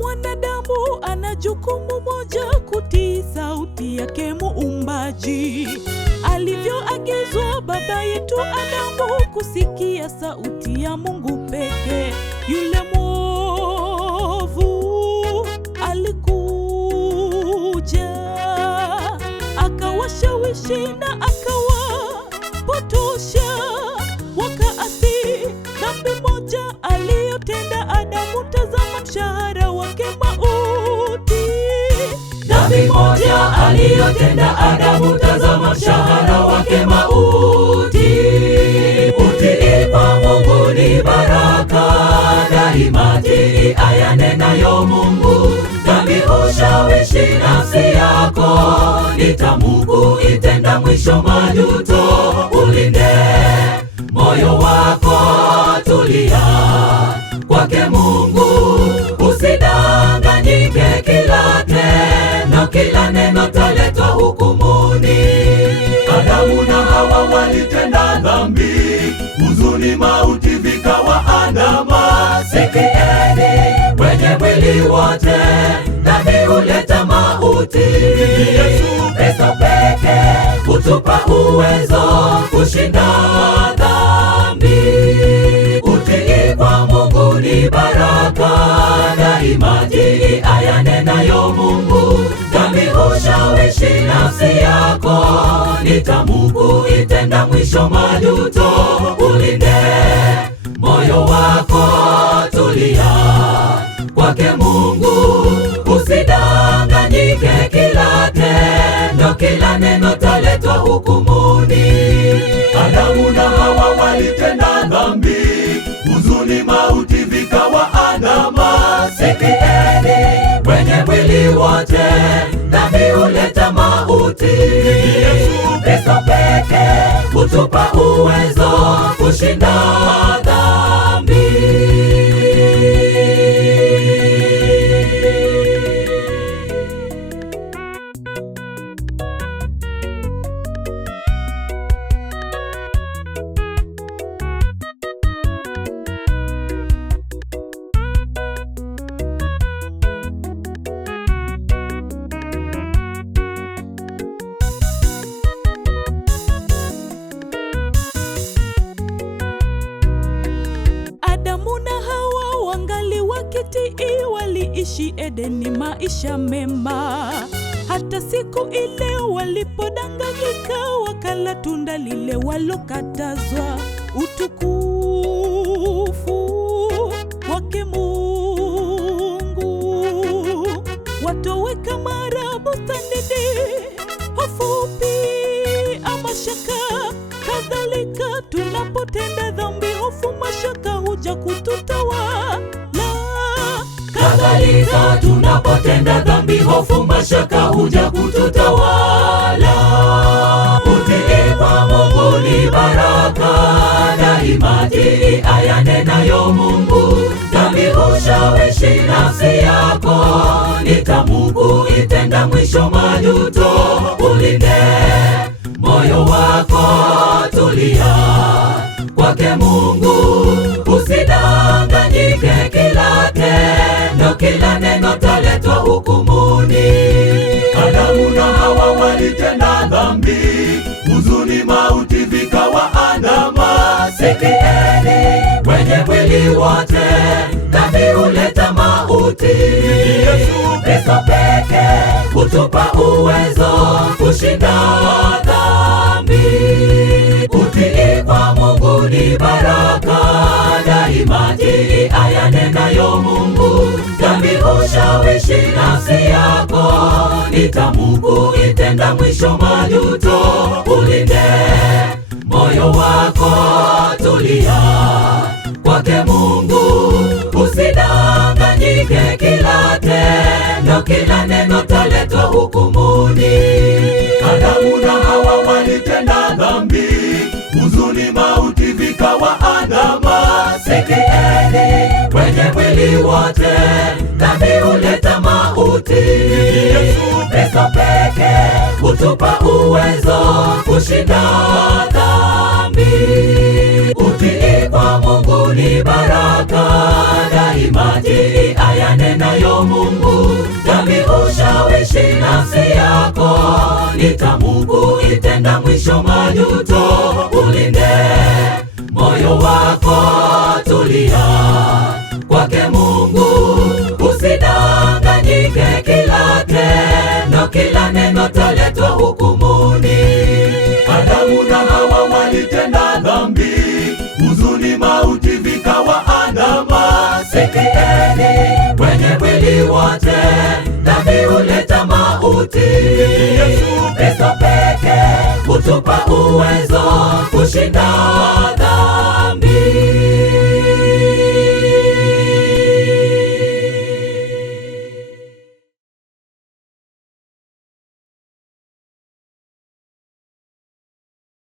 mwanadamu ana jukumu moja, kutii sauti yake Muumbaji. Alivyoagizwa baba yetu Adamu kusikia sauti ya Mungu pekee. Yule mwovu alikuja akawashawishi na akawapotosha, wakaasi dhambi moja aliyotenda Adamu. Tazama mshahara wake mauti. Dhambi moja aliyotenda Adamu, tazama mshahara wake mauti. Utii kwa Mungu ni baraka daima, tii ayanenayo Mungu. Dhambi hushawishi nafsi yako, ni tamu kuitenda, mwisho majuto. Ulinde moyo wako, tulia kwake Mungu, usidanganyike. Kila tendo, kila neno taletwa hukumuni. Adamu na Hawa walitenda dhambi, huzuni, mauti vikawaandama. Sikieni wenye mwili wote, dhambi huleta mauti. Yesu Kristo pekee hutupa uwezo kushinda dhambi. Utii kwa Mungu ni baraka daima, tii ayanenayo Mungu. Dhambi hushawishi nafsi yako, ni tamu kuitenda, mwisho majuto. Ulinde moyo wako, tulia kwake Mungu, usidanganyike. Kila tendo, kila neno taletwa hukumuni. Adamu na Hawa walitenda dhambi, huzuni, mauti vikawaandama. Sikieni wenye mwili wote, dhambi huleta mauti. Yesu Kristo pekee hutupa uwezo kushinda dhambi. Waliishi Edeni maisha mema, hata siku ile walipodanganyika wakala tunda lile walokatazwa. Utukufu wake Mungu watoweka mara bustanini. Hofu pia mashaka kadhalika, tunapotenda dhambi hofu mashaka huja kututawala. Kadhalika tunapotenda dhambi hofu mashaka huja kututawala. Utii kwa Mungu ni baraka daima, tii ayanenayo Mungu. Dhambi hushawishi nafsi yako, ni tamu kuitenda, mwisho majuto. Ulinde moyo wako, tulia kwake Mungu, usidanganyike. Kila tendo, kila neno taletwa hukumuni. Adamu na Hawa walitenda dhambi, huzuni, mauti vikawaandama. Sikieni wenye mwili wote, dhambi huleta mauti. Yesu Kristo pekee hutupa uwezo kushinda dhambi. Utii kwa Mungu ni baraka daima, tii ayanenayo Mungu. Dhambi hushawishi nafsi yako, ni tamu kuitenda, mwisho majuto. Ulinde moyo wako, tulia kwake Mungu, usidanganyike. Kila tendo, kila neno taletwa hukumuni. Adamu na Hawa walitenda dhambi, huzuni, mauti vikawaandama. Sikieni wenye mwili wote, dhambi huleta mauti. Yesu Kristo pekee hutupa uwezo kushinda dhambi. Utii kwa Mungu ni baraka daima, tii ayanenayo kwako Mungu, dhambi ushawishi nafsi yako, itamuku itenda mwisho majuto. Ulinde moyo wako, tulia kwake Mungu, usidanganyike, kila neno taletwa hukumuni. Adamu na Hawa walitenda dhambi, huzuni mauti vikawaandama. Sikieni wenye mwili wote, dhambi huleta mauti. Yesu Kristo pekee hutupa uwezo